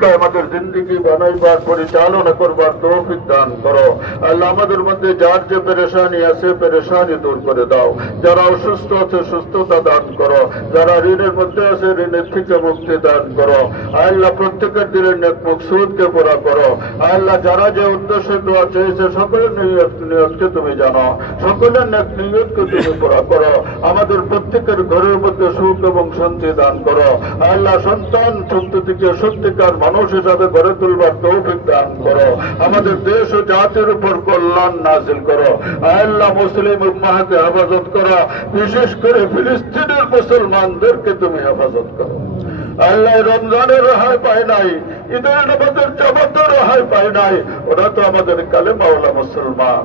তরিকায় আমাদের জিন্দগি বানাইবার পরিচালনা করবার তৌফিক দান করো। আল্লাহ আমাদের মধ্যে যার যে পেরেশানি আছে পেরেশানি দূর করে দাও। যারা অসুস্থ আছে সুস্থতা দান করো। যারা ঋণের মধ্যে আছে ঋণের থেকে মুক্তি দান করো। আল্লাহ প্রত্যেকের দিনের নেক মকসুদকে পুরা করো। আল্লাহ যারা যে উদ্দেশ্যে দোয়া চেয়েছে সকলের নিয়তকে তুমি জানো, সকলের নেক নিয়তকে তুমি পুরা করো। আমাদের প্রত্যেকের ঘরের মধ্যে সুখ এবং শান্তি দান করো। আল্লাহ সন্তান সন্ততিকে সত্যিকার মানুষ হিসাবে গড়ে তুলবার তৌফিক দান করো। আমাদের দেশ ও জাতির উপর কল্যাণ নাজিল করো। আল্লাহ মুসলিম উম্মাহকে হেফাজত করো। বিশেষ করে ফিলিস্তিনের মুসলমানদেরকে তুমি হেফাজত করো। আল্লাহ রমজানের রেহাই পায় নাই, ঈদের নামাজের জামাতের রেহাই পায় নাই। ওরা তো আমাদের কালেমাওয়ালা মুসলমান।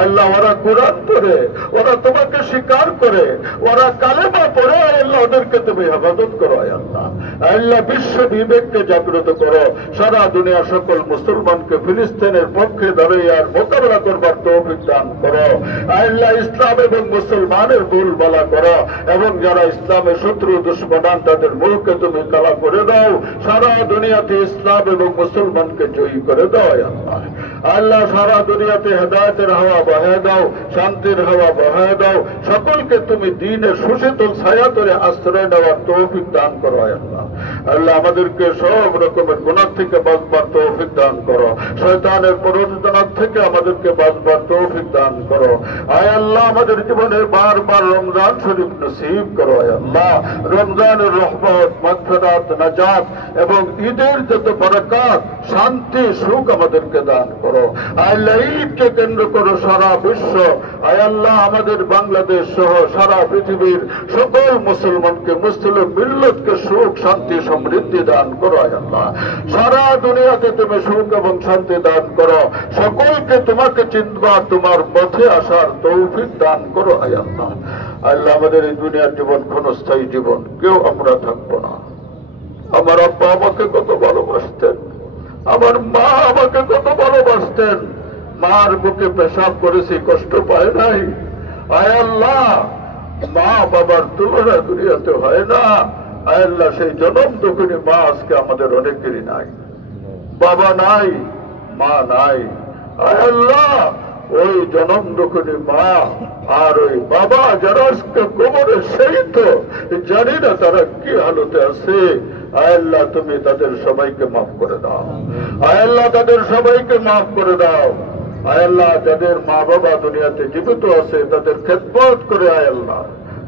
আল্লাহ ওরা কোরআন পড়ে, ওরা তোমাকে স্বীকার করে, ওরা কালেমা পড়ে। আল্লাহ ওদেরকে তুমি হেফাজত করো। আল্লাহ আল্লাহ বিশ্ব বিবেককে জাগ্রত করো। সারা দুনিয়ার সকল মুসলমানকে ফিলিস্তিনের পক্ষে দাঁড়িয়ে আর মোকাবেলা করবার তৌফিক দান করো। আল্লাহ ইসলাম এবং মুসলমানের ভুল বলা করো, এবং যারা ইসলামের শত্রু দুশ্মনান তাদের মুখকে তুমি কালা করে দাও। সারা দুনিয়াতে ইসলাম এবং মুসলমানকে জয়ী করে দাও। আল্লাহ আল্লাহ সারা দুনিয়াতে হেদায়েতের হাওয়া বহায় দাও, শান্তির হাওয়া বহায় দাও। সকলকে তুমি দ্বীনের সুশীতল ছায়া তলে আশ্রয় নেওয়ার তৌফিক দান করো। আল্লাহ আল্লাহ আমাদেরকে সব রকমের গুনাহ থেকে বাঁচবার তৌফিক দান করো। শয়তানের প্ররোচনার থেকে আমাদেরকে বাঁচবার তৌফিক দান করো। আয় আল্লাহ আমাদের জীবনে বারবার রমজান শরীফ নসিব করো। আয় আল্লাহ রমজানের রহমত, মাগফিরাত, নাজাত এবং ঈদের যত বরকত, শান্তি, সুখ আমাদেরকে দান করো। আল্লাহ ঈদকে কেন্দ্র করো সারা বিশ্ব, আয় আল্লাহ আমাদের বাংলাদেশ সহ সারা পৃথিবীর সকল মুসলমানকে, মুসলিম মিল্লতকে সুখ, শান্তি, সমৃদ্ধি দান করো। আয় আল্লাহ সারা দুনিয়াতে তুমি সুখ এবং শান্তি দান করো। সকলকে তোমাকে চিনবার, তোমার পথে আসার তৌফিক দান করো। আয় আল্লাহ আল্লাহ আমাদের এই দুনিয়ার জীবন ক্ষণস্থায়ী জীবন, কেউ আমরা থাকবো না। আমার আব্বা আমাকে কত ভালোবাসতেন, আমার মা আমাকে কত ভালোবাসতেন। মার বুকে পেশাব করেছি, কষ্ট পায় নাই। আয় আল্লাহ মা বাবার তুলনা দুনিয়াতে হয় না। আয় আল্লাহ সেই জনম দুঃখিনী মা আজকে আমাদের অনেকেরই নাই। বাবা নাই, মা নাই। আয় আল্লাহ ওই জনম দুঃখিনী মা আর ওই বাবা যারা আজকে কবরে, সেই তো জানি না তারা কি হালতে আছে। আয় আল্লাহ তুমি তাদের সবাইকে মাফ করে দাও। আয় আল্লাহ তাদের সবাইকে মাফ করে দাও। আয় আল্লাহ যাদের মা বাবা দুনিয়াতে জীবিত আছে তাদের খেদমত করে, আয় আল্লাহ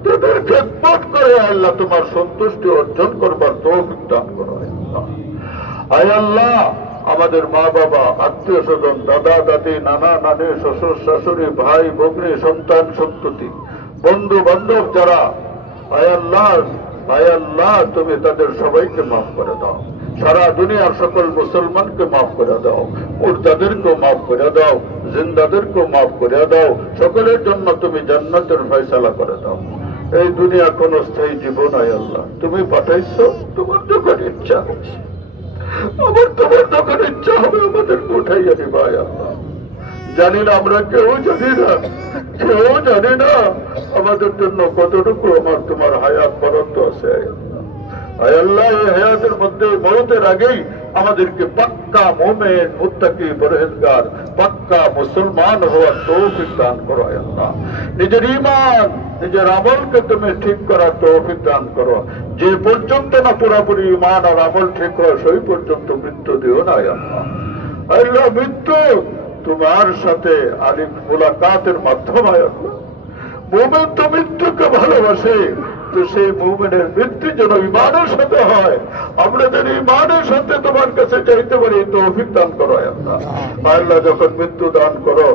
তাদের খেদমত করে আয় আল্লাহ তোমার সন্তুষ্টি অর্জন করবার তৌফিক দান করো। আয় আল্লাহ আমাদের মা বাবা, আত্মীয় স্বজন, দাদা দাদি, নানা নানি, শ্বশুর শাশুড়ি, ভাই ভগ্নী, সন্তান সন্ততি, বন্ধু বান্ধব যারা, আয় আল্লাহ তুমি তাদের সবাইকে মাফ করে দাও। সারা দুনিয়ার সকল মুসলমানকে মাফ করে দাও। মুর্দাদেরকেও মাফ করে দাও, জিন্দাদেরকেও মাফ করে দাও। সকলের জন্য তুমি জান্নাতের ফয়সালা করে দাও। এই দুনিয়া কোন স্থায়ী জীবন, আয় আল্লাহ তুমি পাঠাইছো, তোমার যখন ইচ্ছা হচ্ছে, আমার তোমার যখন ইচ্ছা হবে আমাদেরকে উঠাইয়া দিবা। আয় আল্লাহ জানি না, আমরা কেউ জানি না, কেউ জানি না আমাদের জন্য কতটুকু আমার তোমার হায়াত বরাদ্দ আছে। আয় আল্লাহ এই হায়াতের মধ্যে মরতের আগেই আমাদেরকে পাক্কা মুমিন, মুত্তাকি, পরহেজগার, পাক্কা মুসলমান হওয়ার তৌফিক দান করো। আয় আল্লাহ নিজের ঈমান, নিজের আমলকে তুমি ঠিক করার তৌফিক দান করো। যে পর্যন্ত না পুরাপুরি ঈমান আর আমল ঠিক হয় সেই পর্যন্ত মৃত্যু দিও না। আয় আল্লাহ আল্লাহ মৃত্যু তোমার সাথে আলিম মুলাকাতের মাধ্যমে, আয় আল্লাহ মুমিন তো মৃত্যুকে ভালোবাসে, তো সেই মুমিনের মৃত্যু যেন ঈমানের সাথে হয়। আমরা যেন ঈমানের সাথে তোমার কাছে চাইতে পারি, তৌফিক দান করো। আল্লাহ যখন মৃত্যু দান করো,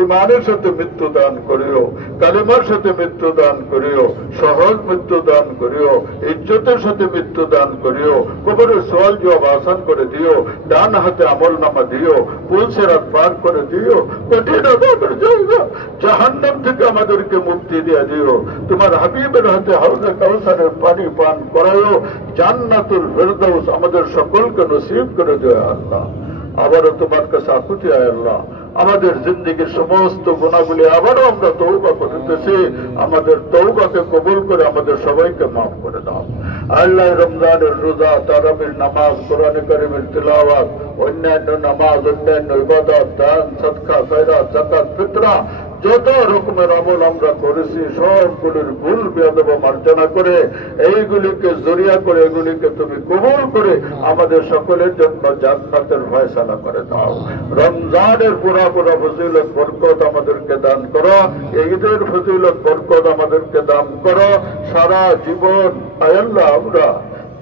ঈমানের সাথে মৃত্যু দান করিও, কালিমার সাথে মৃত্যু দান করিও, সহজ মৃত্যু দান করিও, ইজ্জতের সাথে মৃত্যু দান করিও, কবরের সওয়াল জবাব আসান করে দিও, ডান হাতে আমল নামা দিও, পুলসেরাত পার করে দিও, কঠিন আযাবের জায়গা জাহান্নাম থেকে আমাদেরকে মুক্তি দিয়ে দিও। তোমার হাবিবের হাতে হাউজে কাউসারের পানি পান করায়ও, জান্নাতুল ফেরদাউস আমাদের সকলকে নসিব করে দিও। আল্লাহ আবারও তোমার কাছে আকুতি, আয় আল্লাহ আমাদের জিন্দেগীর সমস্ত গুণাগুলি আবারও আমরা তওবা করতেছি, আমাদের তওবাকে কবুল করে আমাদের সবাইকে মাফ করে দাও। আল্লাহ রমজানের রোজা, তারাবির নামাজ, কোরআনে কারিমের তিলাওয়াত, অন্যান্য নামাজ, অন্যান্য ইবাদত, দান, সদকা, খয়রাত, যাকাত, ফিতরা, যত রকমের আমল আমরা করেছি সবগুলির ভুল বেয়াদব মার্জনা করে এইগুলিকে জরিয়া করে এগুলিকে তুমি কবুল করে আমাদের সকলের জন্য জান্নাতের ফয়সালা করে দাও। রমজানের পুরা পুরা ফজিলত বরকত আমাদেরকে দান করো, ঈদের ফজিলত বরকত আমাদেরকে দান করো। সারা জীবন আল্লাহ আমরা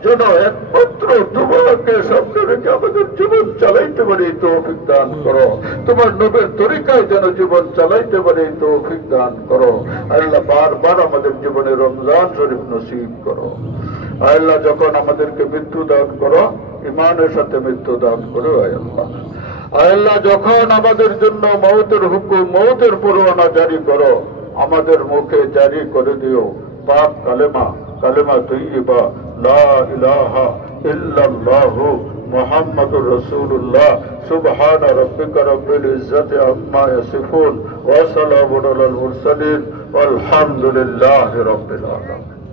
যেন একমাত্র তোমাকে সামনে রেখে আমাদের জীবন চালাইতে পারি এই তৌফিক দান করো। তোমার নবীর তরিকায় যেন জীবন চালাইতে পারি এই তৌফিক দান করো। আল্লাহ বারবার আমাদের জীবনে রমজান শরীফ নসিব করো। আল্লাহ যখন আমাদেরকে মৃত্যু দান করো, ইমানের সাথে মৃত্যু দান করো। আল্লাহ আল্লাহ যখন আমাদের জন্য মওতের হুকুম, মওতের পরোয়ানা জারি করো, আমাদের মুখে জারি করে দিও পাক কালেমা, কালেমা তৈয়বা লা ইলাহা ইল্লাল্লাহু মুহাম্মাদুর রাসূলুল্লাহ। সুবহানা রাব্বিকা রাব্বিল ইজ্জাতি আম্মা ইয়াসিফুন ওয়া সালামুন আলাল মুরসালিন ওয়ালহামদুলিল্লাহি রাব্বিল আলামিন।